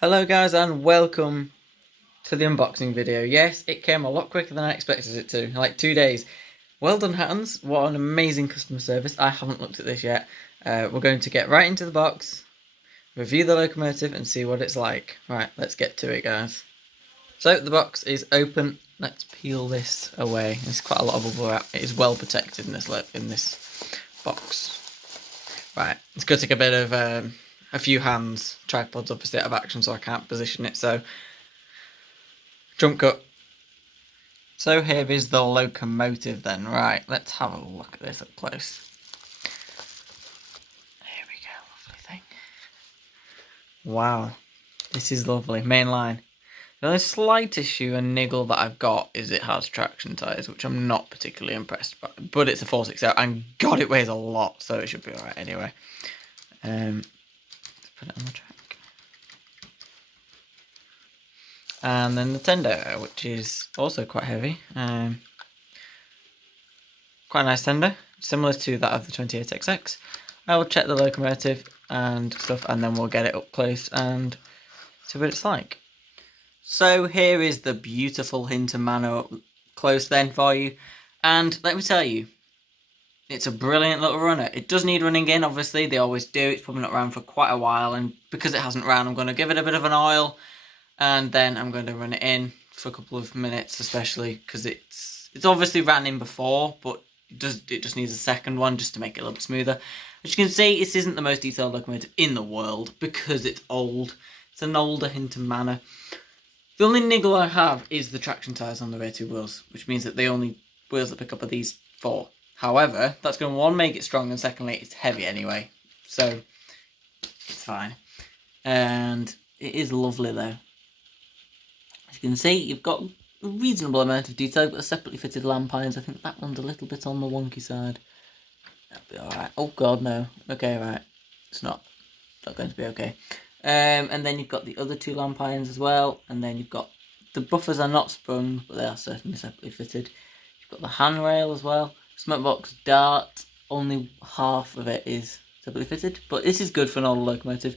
Hello guys and welcome to the unboxing video. Yes, it came a lot quicker than I expected it to, like 2 days. Well done Hattons, what an amazing customer service. I haven't looked at this yet. We're going to get right into the box, review the locomotive and see what it's like. Right, let's get to it guys. So the box is open, let's peel this away. There's quite a lot of bubble wrap, it is well protected in this box. Right, it's going to take a bit of a few hands. Tripod's obviously out of action so I can't position it, so jump cut. So here is the locomotive then. Right, let's have a look at this up close. Here we go, lovely thing. Wow, this is lovely. Mainline. The only slight issue and niggle that I've got is it has traction tyres, which I'm not particularly impressed by. But it's a 460, and God, it weighs a lot, so it should be alright anyway. Let's put it on the track. And then the tender, which is also quite heavy. Quite a nice tender, similar to that of the 28XX. I will check the locomotive and stuff, and then we'll get it up close and see what it's like. So here is the beautiful Mainline Manor up close then for you. And let me tell you, it's a brilliant little runner. It does need running in, obviously, they always do. It's probably not ran for quite a while, and because it hasn't ran, I'm going to give it a bit of an oil, and then I'm going to run it in for a couple of minutes, especially because it's obviously ran in before, but it just needs a second one just to make it a little bit smoother. As you can see, this isn't the most detailed locomotive in the world because it's old. It's an older Mainline Manor. The only niggle I have is the traction tyres on the rear two wheels, which means that the only wheels that pick up are these four. However, that's going to, one, make it strong, and secondly, it's heavy anyway, so it's fine. And it is lovely though. As you can see, you've got a reasonable amount of detail. You've got a separately fitted lamp irons. I think that one's a little bit on the wonky side. That'll be alright. Oh god, no. Okay, right. It's not going to be okay. And then you've got the other two lamp irons as well, and then you've got the buffers are not sprung, but they are certainly separately fitted. You've got the handrail as well. Smokebox dart, only half of it is separately fitted, but this is good for an older locomotive.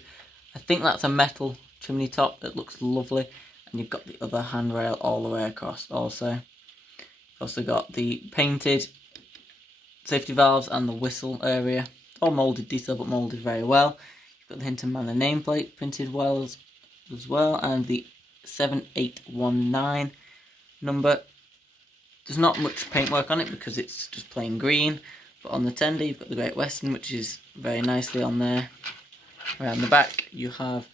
I think that's a metal chimney top that looks lovely, and you've got the other handrail all the way across also. You've also got the painted safety valves and the whistle area, all moulded detail, but moulded very well. Got the Mainline Manor nameplate printed well as well, and the 7819 number. There's not much paintwork on it because it's just plain green, but on the tender you've got the Great Western, which is very nicely on there. Around the back you have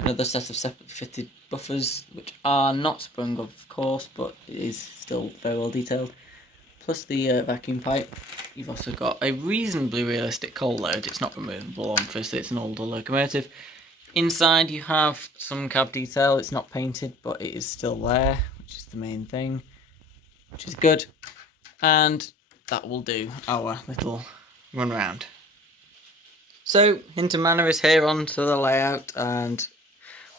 another set of separate fitted buffers, which are not sprung of course, but it is still very well detailed. Plus the vacuum pipe. You've also got a reasonably realistic coal load. It's not removable, obviously, it's an older locomotive. Inside you have some cab detail. It's not painted, but it is still there, which is the main thing, which is good. And that will do our little run round. So, Mainline Manor is here onto the layout, and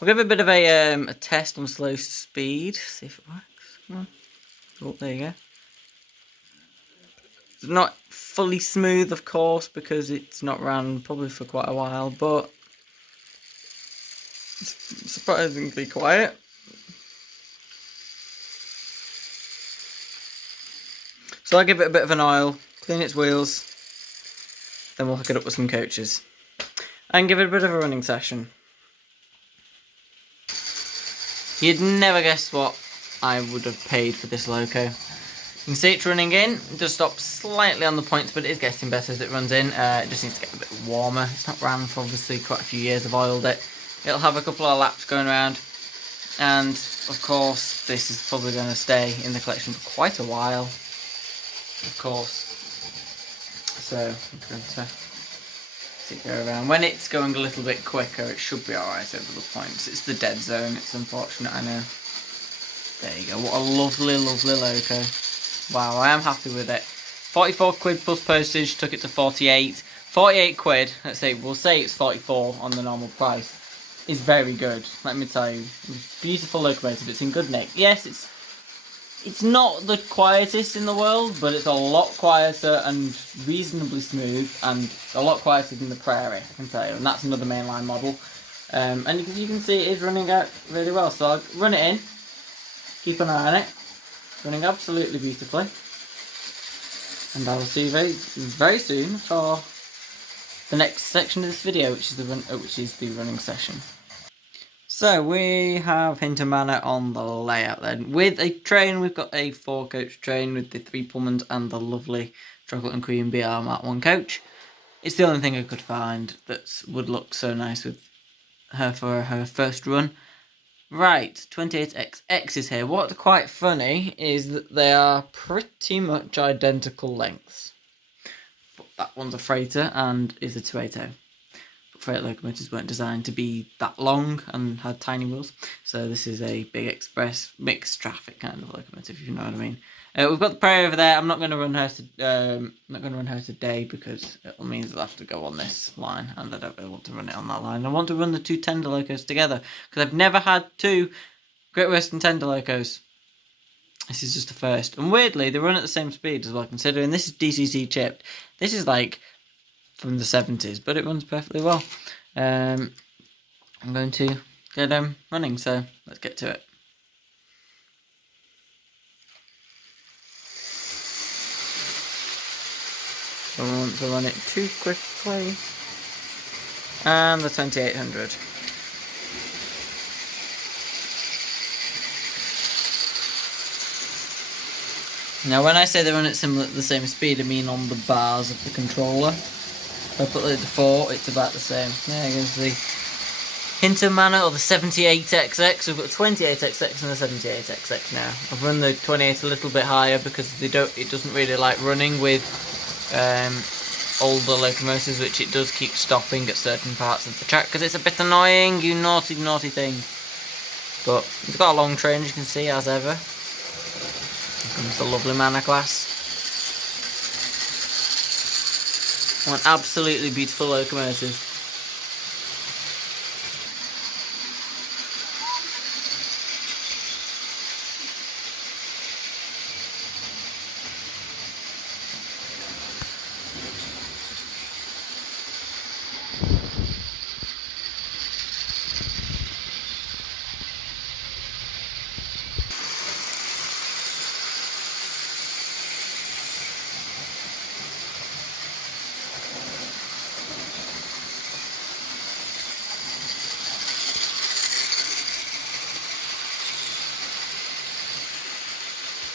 we'll give it a bit of a test on slow speed. See if it works. Come on. Oh, there you go. It's not fully smooth, of course, because it's not ran probably for quite a while, but it's surprisingly quiet. So I'll give it a bit of an oil, clean its wheels, then we'll hook it up with some coaches, and give it a bit of a running session. You'd never guess what I would have paid for this loco. You can see it's running in. It does stop slightly on the points, but it is getting better as it runs in. It just needs to get a bit warmer. It's not ran for obviously quite a few years. I've oiled it. It'll have a couple of laps going around, and of course this is probably going to stay in the collection for quite a while, of course. So I'm going to see it go around. When it's going a little bit quicker, it should be alright over the points. It's the dead zone. It's unfortunate, I know. There you go. What a lovely, lovely loco. Wow, I am happy with it. 44 quid plus postage, took it to 48. 48 quid, let's say, we'll say it's 44 on the normal price, is very good, let me tell you. Beautiful locomotive, it's in good nick. Yes, it's not the quietest in the world, but it's a lot quieter and reasonably smooth, and a lot quieter than the Prairie, I can tell you. And that's another mainline model. And as you can see, it is running out really well. So I'll run it in, keep an eye on it. It's running absolutely beautifully. And I will see you very, very soon for the next section of this video, which is the running session. So we have Hinton Manor on the layout then. With a train, we've got a 4-coach train with the 3 Pullmans and the lovely Chocolate and Cream BR Mark 1 coach. It's the only thing I could find that would look so nice with her for her first run. Right, 28XX is here. What's quite funny is that they are pretty much identical lengths. But that one's a freighter and is a 280. But freight locomotives weren't designed to be that long and had tiny wheels. So this is a big express mixed traffic kind of locomotive, if you know what I mean. We've got the Prairie over there. I'm not going to run her today because it means I'll have to go on this line, and I don't really want to run it on that line. I want to run the 2 tender locos together because I've never had 2 Great Western tender locos. This is just a first, and weirdly they run at the same speed as well. Considering this is DCC chipped, this is like from the 70s, but it runs perfectly well. I'm going to get them running, so let's get to it. Don't want to run it too quickly. And the 2800. Now when I say they run at the same speed, I mean on the bars of the controller. If I put it to 4, it's about the same. There goes the Hinton Manor, or the 78XX. We've got the 28XX and the 78XX now. I've run the 28 a little bit higher because it doesn't really like running with older locomotives, which it does keep stopping at certain parts of the track because it's a bit annoying, you naughty thing. But it's got a long train, as you can see, as ever. Here comes the lovely Manor class. An absolutely beautiful locomotive.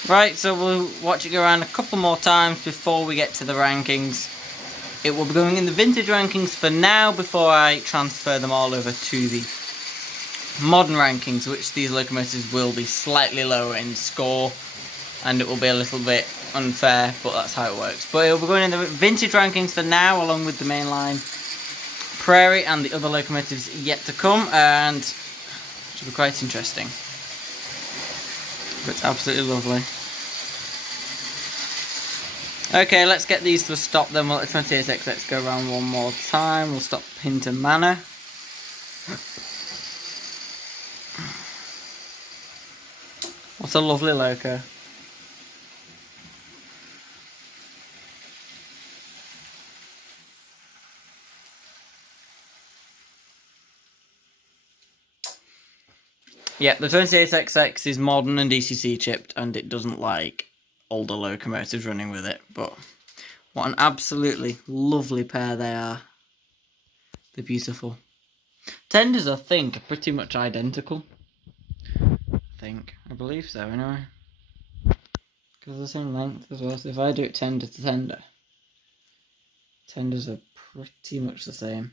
Right, so we'll watch it go around a couple more times before we get to the rankings. It will be going in the vintage rankings for now before I transfer them all over to the modern rankings, which these locomotives will be slightly lower in score, and it will be a little bit unfair, but that's how it works. But it will be going in the vintage rankings for now, along with the Mainline Prairie and the other locomotives yet to come, and it should be quite interesting. But it's absolutely lovely. Okay, let's get these to a stop then. We'll let 28XX go around one more time. We'll stop Hinton Manor. What a lovely loco. Yeah, the 28XX is modern and DCC chipped, and it doesn't like older locomotives running with it, but what an absolutely lovely pair they are. They're beautiful. Tenders, I think, are pretty much identical. I believe so, anyway. Because they're the same length as well, so if I do it tender to tender, tenders are pretty much the same.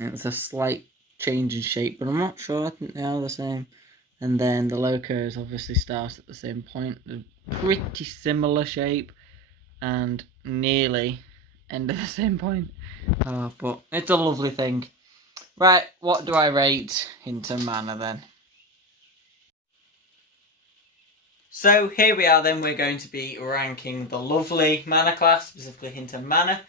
And it's a slight change in shape, but I'm not sure. I think they are the same. And then the locos obviously start at the same point. They're pretty similar shape and nearly end at the same point. But it's a lovely thing. Right, what do I rate Hinton Manor then? So here we are then. We're going to be ranking the lovely Manor class, specifically Hinton Manor.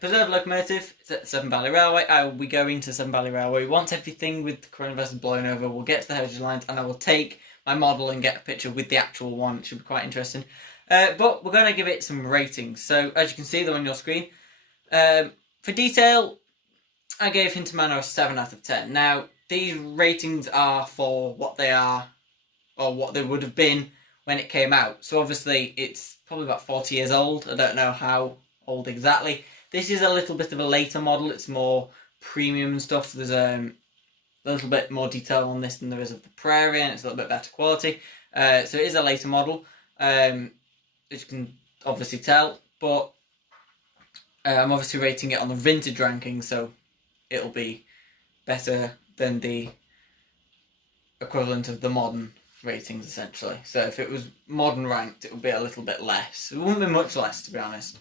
Preserved locomotive, it's at Severn Valley Railway. I will be going to Severn Valley Railway. Once everything with the coronavirus is blown over, we'll get to the heritage lines and I will take my model and get a picture with the actual one. It should be quite interesting. But we're going to give it some ratings. So as you can see, they're on your screen. For detail, I gave Hinter Manor a 7 out of 10. Now, these ratings are for what they are, or what they would have been when it came out. So obviously, it's probably about 40 years old. I don't know how old exactly. This is a little bit of a later model. It's more premium and stuff. There's a little bit more detail on this than there is of the Prairie, and it's a little bit better quality. So it is a later model, as you can obviously tell. But I'm obviously rating it on the vintage ranking, so it'll be better than the equivalent of the modern ratings, essentially. So if it was modern ranked, it would be a little bit less. It wouldn't be much less, to be honest,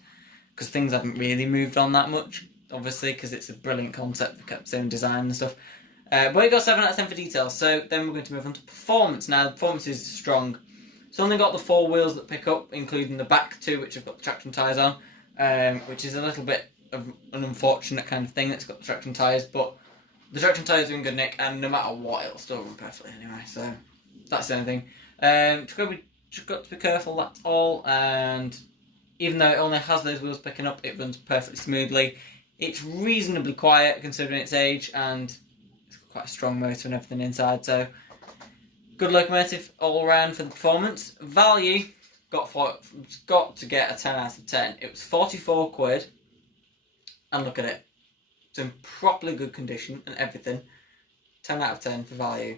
because things haven't really moved on that much, obviously, because it's a brilliant concept. They kept the same design and stuff. But it got 7 out of 10 for details. So then we're going to move on to performance. Now, the performance is strong. It's only got the 4 wheels that pick up, including the back 2, which have got the traction tyres on, which is a little bit of an unfortunate kind of thing that's got the traction tyres, but the traction tyres are in good nick, and no matter what, it'll still run perfectly anyway, so that's the only thing. Just got to be careful, that's all, and even though it only has those wheels picking up, it runs perfectly smoothly. It's reasonably quiet considering its age, and it's got quite a strong motor and everything inside, so good locomotive all around for the performance. Value, got to get a 10 out of 10. It was 44 quid, and look at it. It's in properly good condition and everything. 10 out of 10 for value.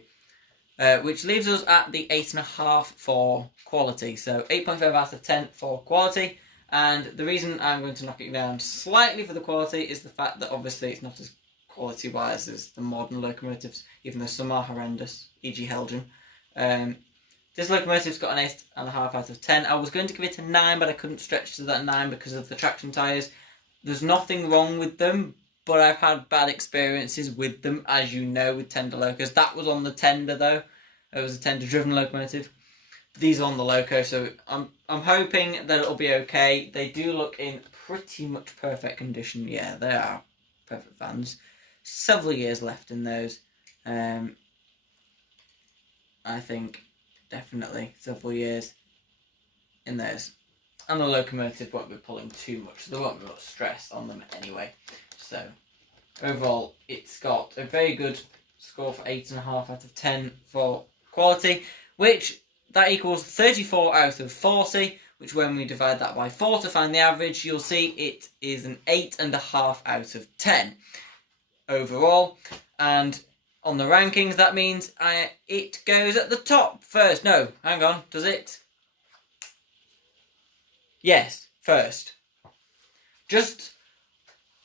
Which leaves us at the 8.5 for quality. So 8.5 out of 10 for quality. And the reason I'm going to knock it down slightly for the quality is the fact that obviously it's not as quality-wise as the modern locomotives, even though some are horrendous, e.g. Helgen. This locomotive's got an 8.5 out of 10. I was going to give it a 9, but I couldn't stretch to that 9 because of the traction tyres. There's nothing wrong with them, but I've had bad experiences with them, as you know, with tender locos. That was on the tender, though. It was a tender-driven locomotive. These are on the loco, so I'm hoping that it'll be okay. They do look in pretty much perfect condition. Yeah, they are perfect fans. Several years left in those. I think definitely several years in those. And the locomotive won't be pulling too much, so there won't be much stress on them anyway. So, overall, it's got a very good score for 8.5 out of 10 for quality, which that equals 34 out of 40, which when we divide that by 4 to find the average, you'll see it is an 8.5 out of 10 overall. And on the rankings, that means it goes at the top first. No, hang on, does it? Yes, first. Just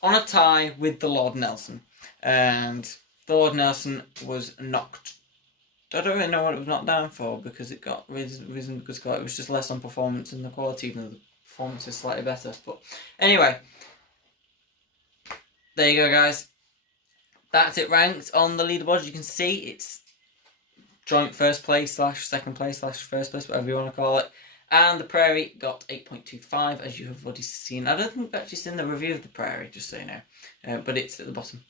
on a tie with the Lord Nelson. And the Lord Nelson was knocked. I don't really know what it was knocked down for, because it got reasonably good score. It was just less on performance and the quality, even though the performance is slightly better. But anyway, there you go, guys. That's it ranked on the leaderboard. As you can see, it's joint first place / second place / first place, whatever you want to call it. And the Prairie got 8.25, as you have already seen. I don't think we've actually seen the review of the Prairie, just so you know. But it's at the bottom.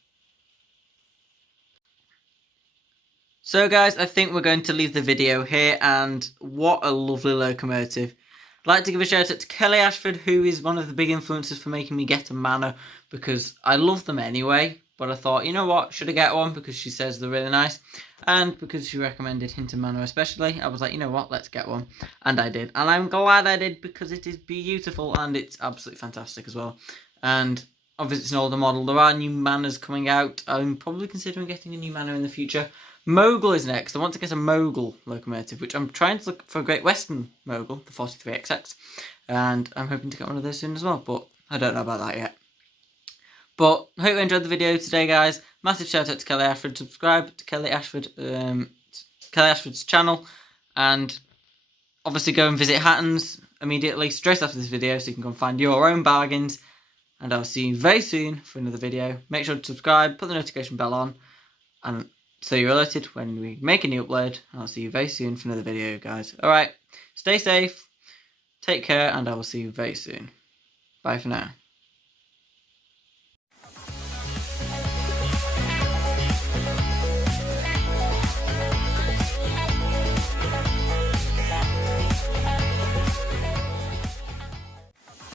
So guys, I think we're going to leave the video here, and what a lovely locomotive. I'd like to give a shout out to Kelly Ashford, who is one of the big influences for making me get a Manor, because I love them anyway. But I thought, you know what, should I get one? Because she says they're really nice. And because she recommended Hinter Manor especially, I was like, you know what, let's get one. And I did. And I'm glad I did, because it is beautiful and it's absolutely fantastic as well. And obviously it's an older model. There are new Manors coming out. I'm probably considering getting a new Manor in the future. Mogul is next. I want to get a Mogul locomotive, which I'm trying to look for a Great Western Mogul, the 43XX. And I'm hoping to get one of those soon as well, but I don't know about that yet. But I hope you enjoyed the video today, guys. Massive shout out to Kelly Ashford. Subscribe to Kelly Ashford's channel, and obviously go and visit Hatton's immediately straight after this video, so you can go and find your own bargains. And I'll see you very soon for another video. Make sure to subscribe, put the notification bell on, and so you're alerted when we make a new upload. And I'll see you very soon for another video, guys. All right, stay safe, take care, and I will see you very soon. Bye for now.